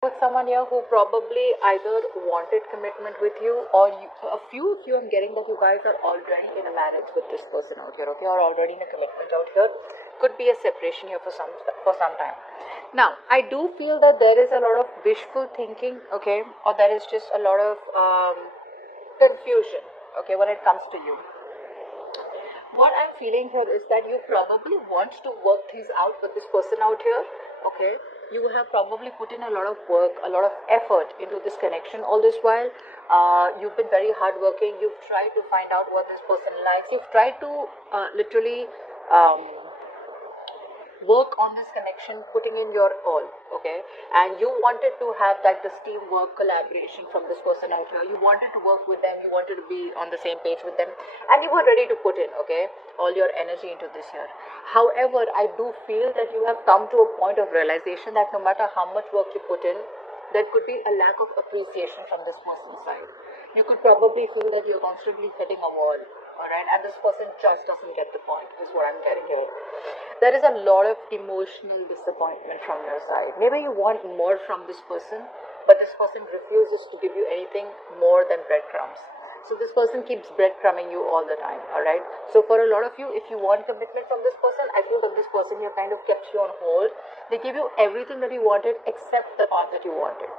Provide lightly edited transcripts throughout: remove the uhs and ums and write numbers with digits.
with someone here who probably either wanted commitment with you, or a few of you, I'm getting that you guys are already in a marriage with this person out here, okay, or already in a commitment out here. Could be a separation here for some time. Now, I do feel that there is a lot of wishful thinking, okay, or there is just a lot of confusion, okay, when it comes to you. What I'm feeling here is that you probably want to work things out with this person out here, okay? You have probably put in a lot of work, a lot of effort into this connection all this while. You've been very hardworking. You've tried to find out what this person likes. You've tried to literally work on this connection, putting in your all, okay? And you wanted to have that this teamwork, collaboration from this person out here. You wanted to work with them. You wanted to be on the same page with them, and you were ready to put in, okay, all your energy into this here. However, I do feel that you have come to a point of realization that no matter how much work you put in, there could be a lack of appreciation from this person's side. You could probably feel that you're constantly hitting a wall, alright, and this person just doesn't get the point, is what I'm getting here. There is a lot of emotional disappointment from your side. Maybe you want more from this person, but this person refuses to give you anything more than breadcrumbs. So this person keeps breadcrumbing you all the time, alright? So for a lot of you, if you want commitment from this person, I feel that this person here kind of kept you on hold. They give you everything that you wanted except the part that you wanted.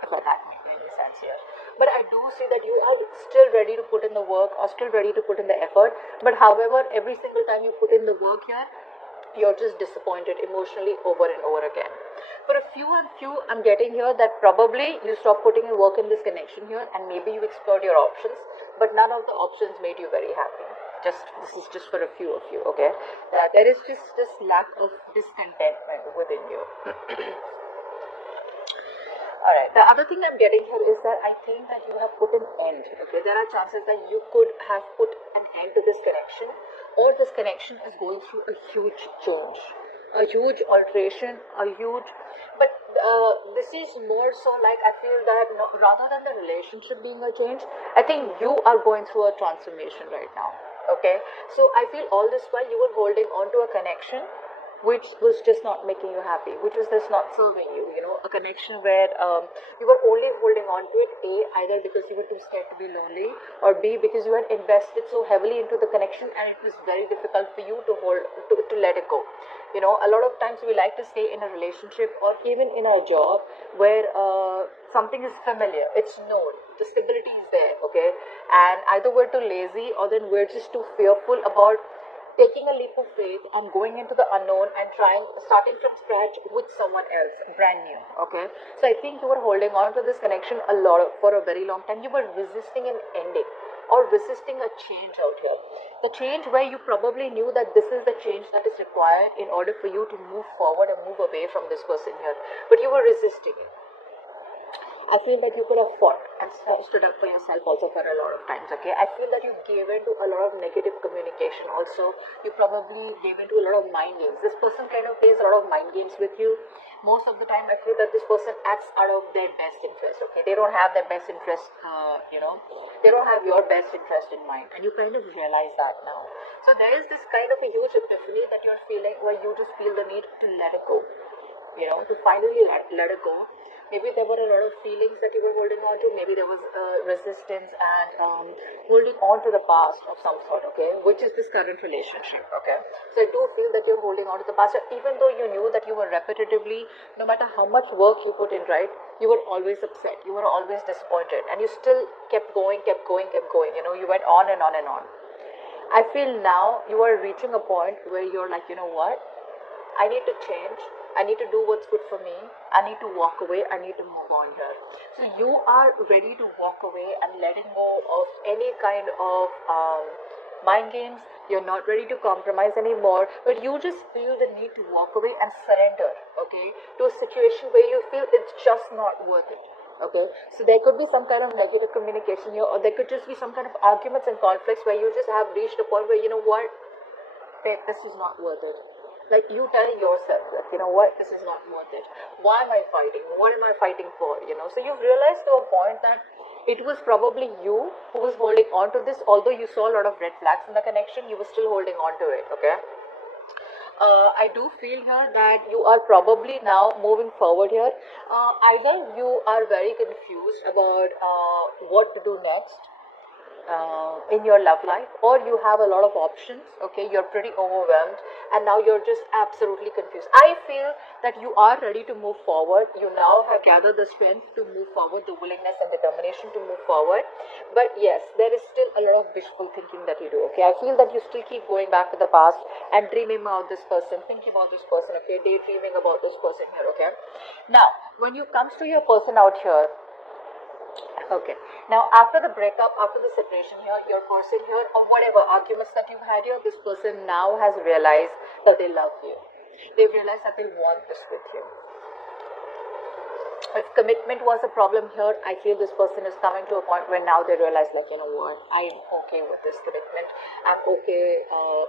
If that makes any sense here. But I do see that you are still ready to put in the work, or still ready to put in the effort. But however, every single time you put in the work here, you're just disappointed emotionally over and over again. For a few I'm getting here that probably you stopped putting in work in this connection here, and maybe you explored your options, but none of the options made you very happy. This is just for a few of you, okay? There is just this lack of discontentment within you. Alright, the other thing I'm getting here is that I think that you have put an end, okay? There are chances that you could have put an end to this connection, or this connection is going through a huge change, a huge alteration, but this is more so like, I feel that no, rather than the relationship being a change, I think you are going through a transformation right now, okay? So I feel all this while you were holding on to a connection which was just not making you happy, which was just not serving you, a connection where you were only holding on to it, A, either because you were too scared to be lonely, or B, because you had invested so heavily into the connection and it was very difficult for you to let it go. A lot of times we like to stay in a relationship or even in a job where something is familiar, it's known, the stability is there, okay, and either we're too lazy or then we're just too fearful about taking a leap of faith and going into the unknown and starting from scratch with someone else, brand new, okay? So I think you were holding on to this connection for a very long time. You were resisting an ending or resisting a change out here. The change where you probably knew that this is the change that is required in order for you to move forward and move away from this person here. But you were resisting it. I feel that you could have fought and stood up for yourself also for a lot of times, okay? I feel that you gave in to a lot of negative communication also. You probably gave in to a lot of mind games. This person kind of plays a lot of mind games with you. Most of the time, I feel that this person acts out of their best interest, okay? They don't have their best interest, they don't have your best interest in mind. And you kind of realize that now. So there is this kind of a huge epiphany that you're feeling where you just feel the need to let it go, to finally let it go. Maybe there were a lot of feelings that you were holding on to. Maybe there was resistance and holding on to the past of some sort, okay, which is this current relationship, okay. So I do feel that you're holding on to the past, even though you knew that you were repetitively, no matter how much work you put in, right, you were always upset, you were always disappointed, and you still kept going, you went on and on and on. I feel now you are reaching a point where you're like, what, I need to change. I need to do what's good for me. I need to walk away. I need to move on here. So you are ready to walk away and letting go of any kind of mind games. You're not ready to compromise anymore, but you just feel the need to walk away and surrender, okay, to a situation where you feel it's just not worth it. Okay, so there could be some kind of negative communication here, or there could just be some kind of arguments and conflicts where you just have reached a point where, what, this is not worth it. Like you tell yourself that, what, this is not worth it. Why am I fighting? What am I fighting for? So you've realized to a point that it was probably you who was holding on to this. Although you saw a lot of red flags in the connection, you were still holding on to it, okay? I do feel here that you are probably now moving forward here. Either you are very confused about what to do next in your love life, or you have a lot of options. Okay, you're pretty overwhelmed and now you're just absolutely confused. I feel that you are ready to move forward. You now have gathered the strength to move forward, the willingness and determination to move forward. But yes, there is still a lot of wishful thinking that you do. Okay, I feel that you still keep going back to the past and dreaming about this person, thinking about this person. Okay, daydreaming about this person here. Okay, now when you comes to your person out here, okay, now after the breakup, after the separation here, your person here, or whatever arguments that you've had here, this person now has realized that they love you. They've realized that they want this with you. If commitment was a problem here, I feel this person is coming to a point where now they realize, like, you know what, I'm okay with this commitment. I'm okay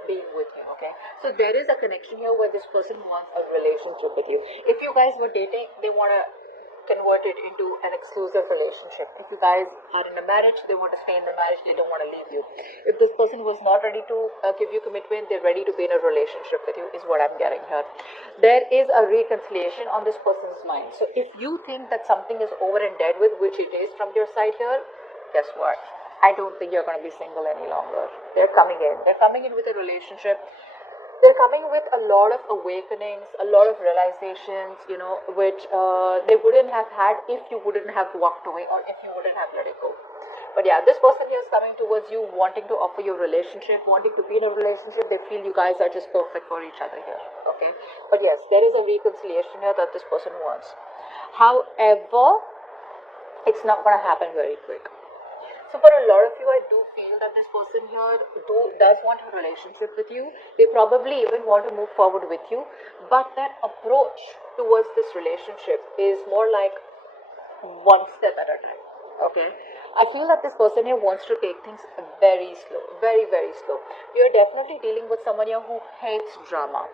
being with you, okay? So there is a connection here where this person wants a relationship with you. If you guys were dating, they want to convert it into an exclusive relationship. If you guys are in a marriage, they want to stay in the marriage, they don't want to leave you. If this person was not ready to give you commitment, they're ready to be in a relationship with you, is what I'm getting here. There is a reconciliation on this person's mind. So if you think that something is over and dead with, which it is from your side here, guess what? I don't think you're going to be single any longer. They're coming in. They're coming in with a relationship. They're coming with a lot of awakenings, a lot of realizations, you know, which they wouldn't have had if you wouldn't have walked away or if you wouldn't have let it go. But yeah, this person here is coming towards you, wanting to offer you a relationship, wanting to be in a relationship. They feel you guys are just perfect for each other here, okay? But yes, there is a reconciliation here that this person wants. However, it's not going to happen very quick. So for a lot of you, I do feel that this person here does want a relationship with you. They probably even want to move forward with you. But that approach towards this relationship is more like one step at a time. Okay? I feel that this person here wants to take things very slow. Very, very slow. You're definitely dealing with someone here who hates drama.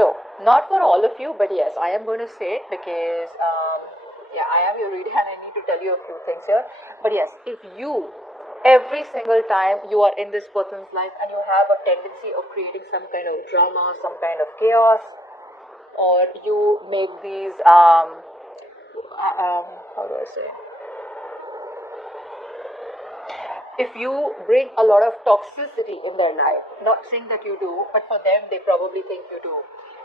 So, not for all of you, but yes, I am going to say it because... yeah, I am your reader and I need to tell you a few things here. But yes, if you, every single time you are in this person's life and you have a tendency of creating some kind of drama, some kind of chaos, or you make these, how do I say? If you bring a lot of toxicity in their life, not saying that you do, but for them, they probably think you do.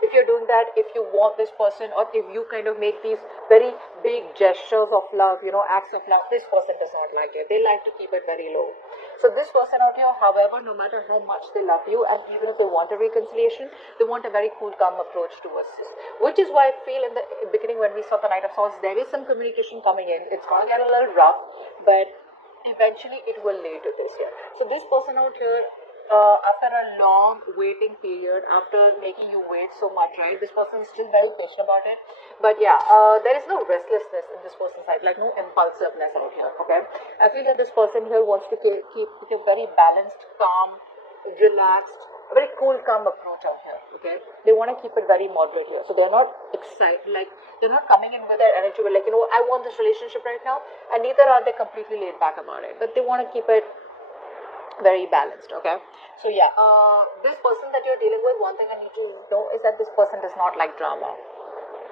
If you're doing that, if you want this person, or if you kind of make these very big gestures of love, you know, acts of love, this person does not like it. They like to keep it very low. So this person out here, however, no matter how much they love you, and even if they want a reconciliation, they want a very cool, calm approach towards this. Which is why I feel in the beginning when we saw the Knight of Swords, there is some communication coming in. It's going to get a little rough, but eventually it will lead to this here. So this person out here, after a long waiting period, after making you wait so much, right, this person is still very patient about it. But yeah, there is no restlessness in this person's side, like no impulsiveness out here, okay? I feel that this person here wants to keep a very balanced, calm, relaxed, a very cool, calm approach out here, okay? They want to keep it very moderate here. So they're not excited, like, they're not coming in with their energy, like, you know, I want this relationship right now, and neither are they completely laid back about it. But they want to keep it very balanced, okay? So yeah, this person that you're dealing with, one thing I need to know is that this person does not like drama.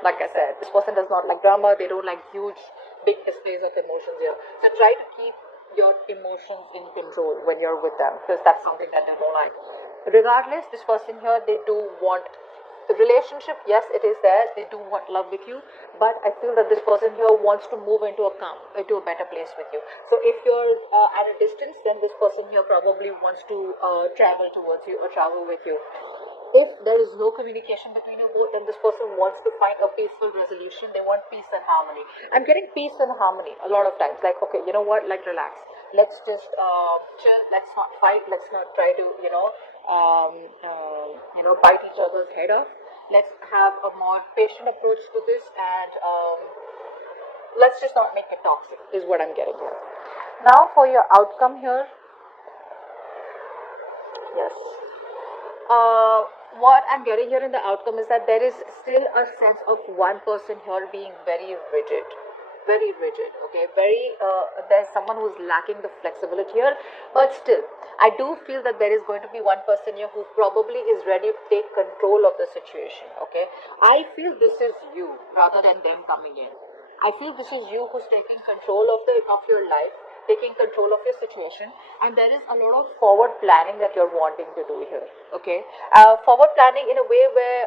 Like I said, this person does not like drama. They don't like huge, big displays of emotions here. So try to keep your emotions in control when you're with them, because that's something that they don't like. Regardless, this person here, they do want the relationship. Yes, it is there. They do want love with you, but I feel that this person here wants to move into a better place with you. So if you're at a distance, then this person here probably wants to travel towards you or travel with you. If there is no communication between you both, then this person wants to find a peaceful resolution. They want peace and harmony. I'm getting peace and harmony a lot of times. Like, okay, you know what? Like, relax. Let's just chill. Let's not fight. Let's not try to, bite each other's head off. Let's have a more patient approach to this, and let's just not make it toxic, is what I'm getting here. Now for your outcome here. Yes. What I'm getting here in the outcome is that there is still a sense of one person here being very rigid. very rigid, okay, very, there's someone who's lacking the flexibility here, but still, I do feel that there is going to be one person here who probably is ready to take control of the situation, okay. I feel this is you rather than them coming in. I feel this is you who's taking control of your life, taking control of your situation, and there is a lot of forward planning that you're wanting to do here, okay. Forward planning in a way where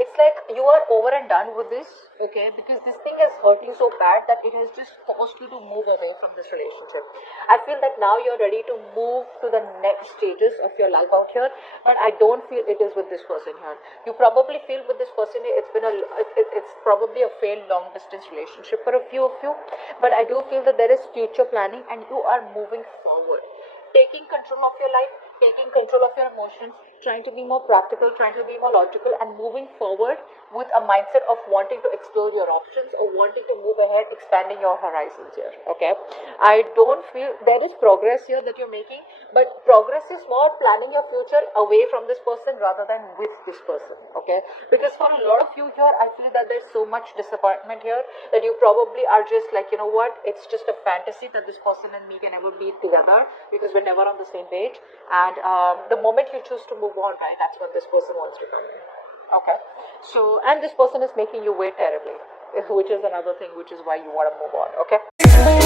it's like you are over and done with this, okay, because this thing has hurt you so bad that it has just forced you to move away from this relationship. I feel that now you're ready to move to the next stages of your life out here, but I don't feel it is with this person here. You probably feel with this person it's been it's probably a failed long distance relationship for a few of you, but I do feel that there is future planning and you are moving forward, taking control of your life, taking control of your emotions, trying to be more practical, trying to be more logical, and moving forward with a mindset of wanting to explore your options or wanting to move ahead, expanding your horizons here, okay. I don't feel there is progress here that you're making, but progress is more planning your future away from this person rather than with this person, okay, because for a lot of you here, I feel that there's so much disappointment here that you probably are just like, you know what, it's just a fantasy that this person and me can ever be together because we're never on the same page, and the moment you choose to move on, right, that's when this person wants to come in, okay. So, and this person is making you wait terribly, which is another thing, which is why you want to move on, okay.